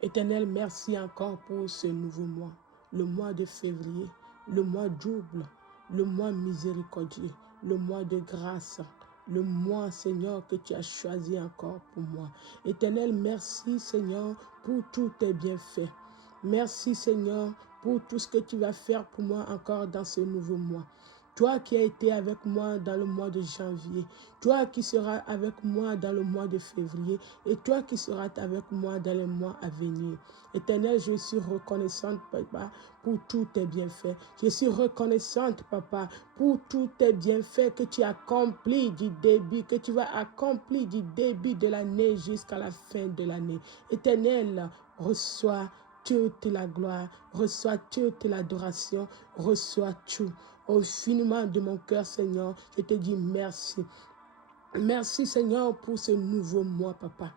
Éternel, merci encore pour ce nouveau mois, le mois de février, le mois double, le mois miséricordieux, le mois de grâce, le mois, Seigneur, que tu as choisi encore pour moi. Éternel, merci, Seigneur, pour tous tes bienfaits. Merci, Seigneur, pour tout ce que tu vas faire pour moi encore dans ce nouveau mois. Toi qui as été avec moi dans le mois de janvier, toi qui seras avec moi dans le mois de février et toi qui seras avec moi dans les mois à venir. Éternel, je suis reconnaissante, Papa, pour tous tes bienfaits. Je suis reconnaissante, Papa, pour tous tes bienfaits que tu accomplis du début, que tu vas accomplir du début de l'année jusqu'à la fin de l'année. Éternel, reçois toute la gloire, reçois toute l'adoration, reçois tout. Au finiment de mon cœur, Seigneur, je te dis merci. Merci, Seigneur, pour ce nouveau mois, Papa.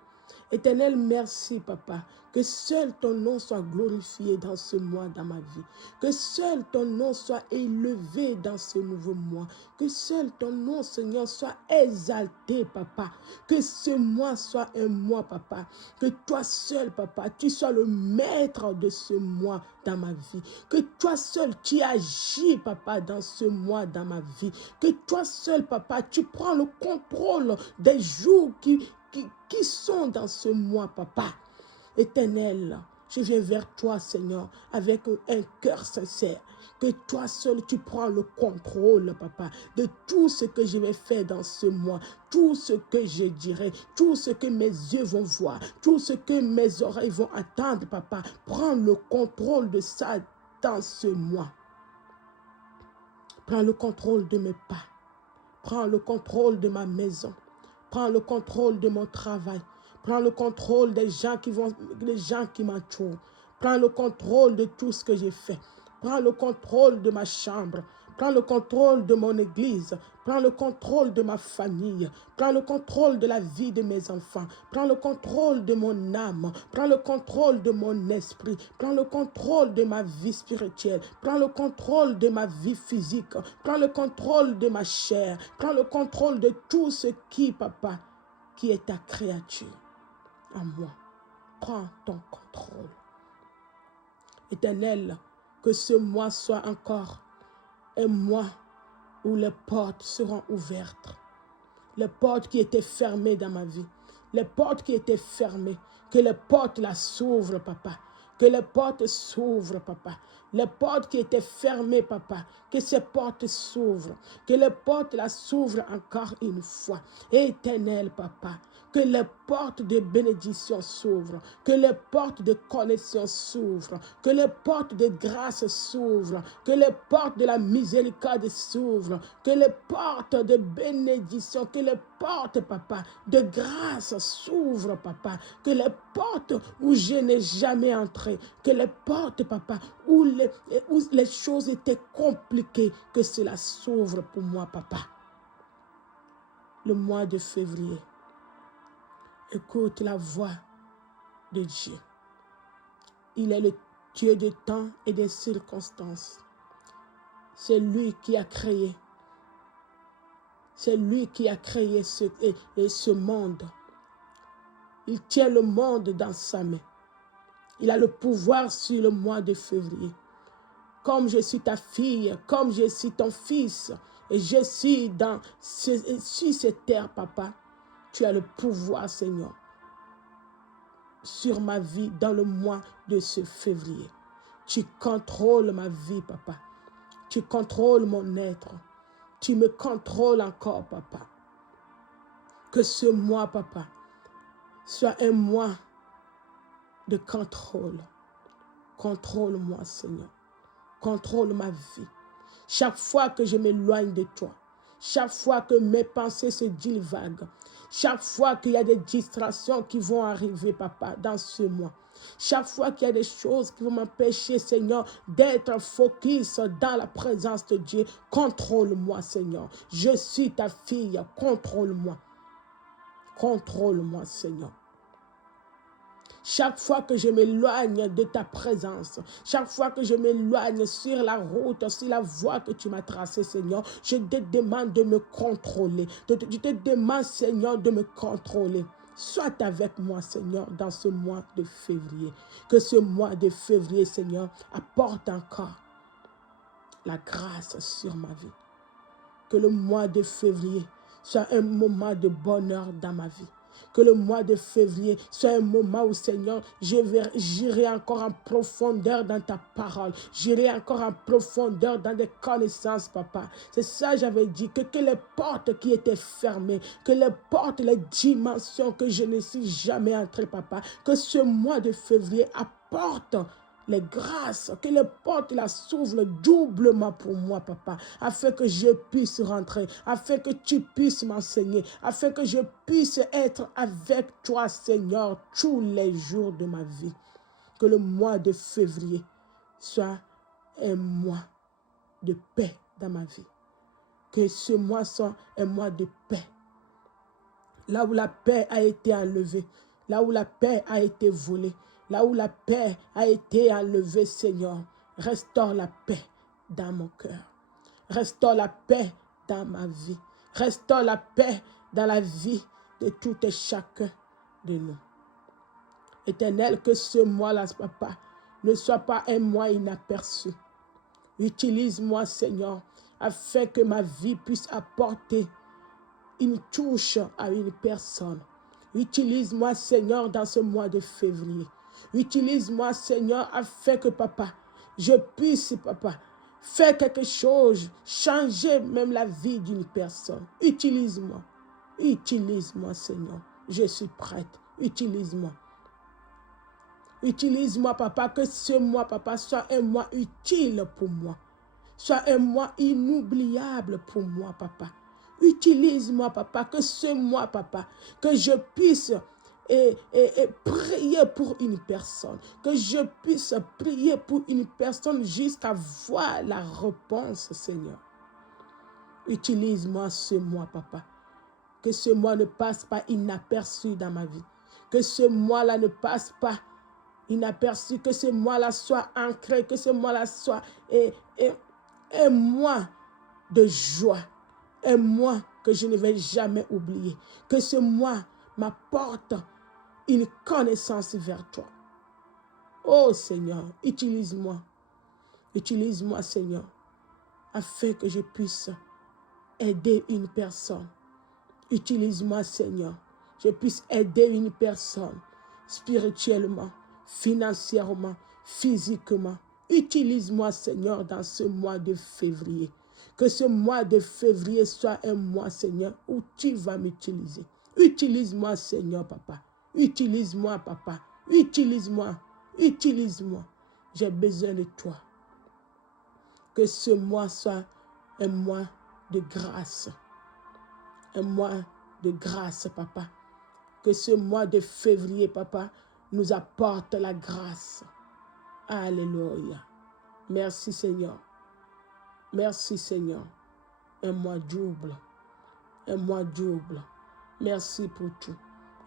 Éternel, merci, Papa, que seul ton nom soit glorifié dans ce mois, dans ma vie. Que seul ton nom soit élevé dans ce nouveau mois. Que seul ton nom, Seigneur, soit exalté, Papa. Que ce mois soit un mois, Papa. Que toi seul, Papa, tu sois le maître de ce mois dans ma vie. Que toi seul, tu agis, Papa, dans ce mois, dans ma vie. Que toi seul, Papa, tu prends le contrôle des jours qui sont dans ce mois, Papa. Éternel, je viens vers toi, Seigneur, avec un cœur sincère. Que toi seul, tu prends le contrôle, Papa, de tout ce que je vais faire dans ce mois, tout ce que je dirai, tout ce que mes yeux vont voir, tout ce que mes oreilles vont attendre, Papa. Prends le contrôle de ça dans ce mois. Prends le contrôle de mes pas. Prends le contrôle de ma maison. Prends le contrôle de mon travail. Prends le contrôle des gens qui m'entourent. Prends le contrôle de tout ce que j'ai fait. Prends le contrôle de ma chambre. Prends le contrôle de mon église. Prends le contrôle de ma famille. Prends le contrôle de la vie de mes enfants. Prends le contrôle de mon âme. Prends le contrôle de mon esprit. Prends le contrôle de ma vie spirituelle. Prends le contrôle de ma vie physique. Prends le contrôle de ma chair. Prends le contrôle de tout ce qui, Papa, qui est ta créature en moi. Prends ton contrôle. Éternel, que ce mois soit encore un mois où les portes seront ouvertes. Les portes qui étaient fermées dans ma vie. Les portes qui étaient fermées. Que les portes là s'ouvrent, Papa. Que les portes s'ouvrent, Papa. Les portes qui étaient fermées, Papa. Que ces portes s'ouvrent. Que les portes là s'ouvrent encore une fois. Éternel, Papa. Que les portes de bénédiction s'ouvrent. Que les portes de connaissance s'ouvrent. Que les portes de grâce s'ouvrent. Que les portes de la miséricorde s'ouvrent. Que les portes de bénédiction, que les portes, Papa, de grâce s'ouvrent, Papa. Que les portes où je n'ai jamais entré. Que les portes, Papa, où les choses étaient compliquées. Que cela s'ouvre pour moi, Papa. Le mois de février. Écoute la voix de Dieu. Il est le Dieu de temps et des circonstances. C'est lui qui a créé. C'est lui qui a créé ce monde. Il tient le monde dans sa main. Il a le pouvoir sur le mois de février. Comme je suis ta fille, comme je suis ton fils, et je suis sur cette terre, Papa, tu as le pouvoir, Seigneur, sur ma vie dans le mois de ce février. Tu contrôles ma vie, Papa. Tu contrôles mon être. Tu me contrôles encore, Papa. Que ce mois, Papa, soit un mois de contrôle. Contrôle-moi, Seigneur. Contrôle ma vie. Chaque fois que je m'éloigne de toi, chaque fois que mes pensées se divaguent, chaque fois qu'il y a des distractions qui vont arriver, Papa, dans ce mois, chaque fois qu'il y a des choses qui vont m'empêcher, Seigneur, d'être focus dans la présence de Dieu, contrôle-moi, Seigneur. Je suis ta fille, contrôle-moi. Contrôle-moi, Seigneur. Chaque fois que je m'éloigne de ta présence, chaque fois que je m'éloigne sur la route, sur la voie que tu m'as tracée, Seigneur, je te demande de me contrôler. Je te demande, Seigneur, de me contrôler. Sois avec moi, Seigneur, dans ce mois de février. Que ce mois de février, Seigneur, apporte encore la grâce sur ma vie. Que le mois de février soit un moment de bonheur dans ma vie. Que le mois de février soit un moment où, Seigneur, j'irai encore en profondeur dans ta parole. J'irai encore en profondeur dans des connaissances, papa. C'est ça que j'avais dit, que les portes qui étaient fermées, que les portes, les dimensions que je ne suis jamais entré, papa, que ce mois de février apporte les grâces, que les portes s'ouvrent doublement pour moi, papa, afin que je puisse rentrer, afin que tu puisses m'enseigner, afin que je puisse être avec toi, Seigneur, tous les jours de ma vie. Que le mois de février soit un mois de paix dans ma vie. Que ce mois soit un mois de paix. Là où la paix a été enlevée, là où la paix a été volée, là où la paix a été enlevée, Seigneur, restaure la paix dans mon cœur. Restaure la paix dans ma vie. Restaure la paix dans la vie de tout et chacun de nous. Éternel, que ce mois-là, papa, ne soit pas un mois inaperçu. Utilise-moi, Seigneur, afin que ma vie puisse apporter une touche à une personne. Utilise-moi, Seigneur, dans ce mois de février. Utilise-moi, Seigneur, afin que, papa, je puisse, papa, faire quelque chose, changer même la vie d'une personne. Utilise-moi. Utilise-moi, Seigneur. Je suis prête. Utilise-moi. Utilise-moi, papa, que ce mois, papa, soit un mois utile pour moi. Soit un mois inoubliable pour moi, papa. Utilise-moi, papa, que ce mois, papa, que je puisse prier pour une personne, que je puisse prier pour une personne jusqu'à voir la réponse, Seigneur. Utilise-moi ce mois, papa, que ce mois ne passe pas inaperçu dans ma vie, que ce mois-là ne passe pas inaperçu, que ce mois-là soit ancré, que ce mois-là soit un mois de joie, un mois que je ne vais jamais oublier. Que ce mois m'apporte une connaissance vers toi. Oh Seigneur, utilise-moi. Utilise-moi, Seigneur, afin que je puisse aider une personne. Utilise-moi, Seigneur, je puisse aider une personne spirituellement, financièrement, physiquement. Utilise-moi, Seigneur, dans ce mois de février. Que ce mois de février soit un mois, Seigneur, où tu vas m'utiliser. Utilise-moi, Seigneur, papa. Utilise-moi, papa. Utilise-moi. Utilise-moi. J'ai besoin de toi. Que ce mois soit un mois de grâce. Un mois de grâce, papa. Que ce mois de février, papa, nous apporte la grâce. Alléluia. Merci, Seigneur. Merci, Seigneur. Un mois double. Un mois double. Merci pour tout.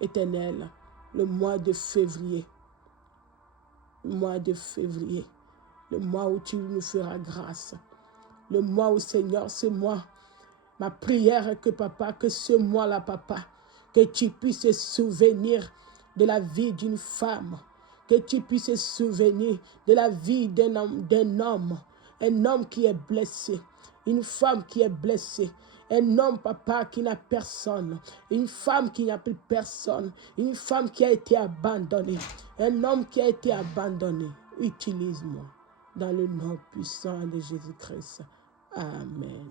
Éternel, le mois de février. Le mois de février. Le mois où tu nous feras grâce. Le mois où, Seigneur, ce mois, ma prière est que, papa, que ce mois-là, papa, que tu puisses te souvenir de la vie d'une femme, que tu puisses te souvenir de la vie d'un homme, un homme qui est blessé, une femme qui est blessée, un homme, papa, qui n'a personne, une femme qui n'a plus personne, une femme qui a été abandonnée, un homme qui a été abandonné. Utilise-moi dans le nom puissant de Jésus-Christ. Amen.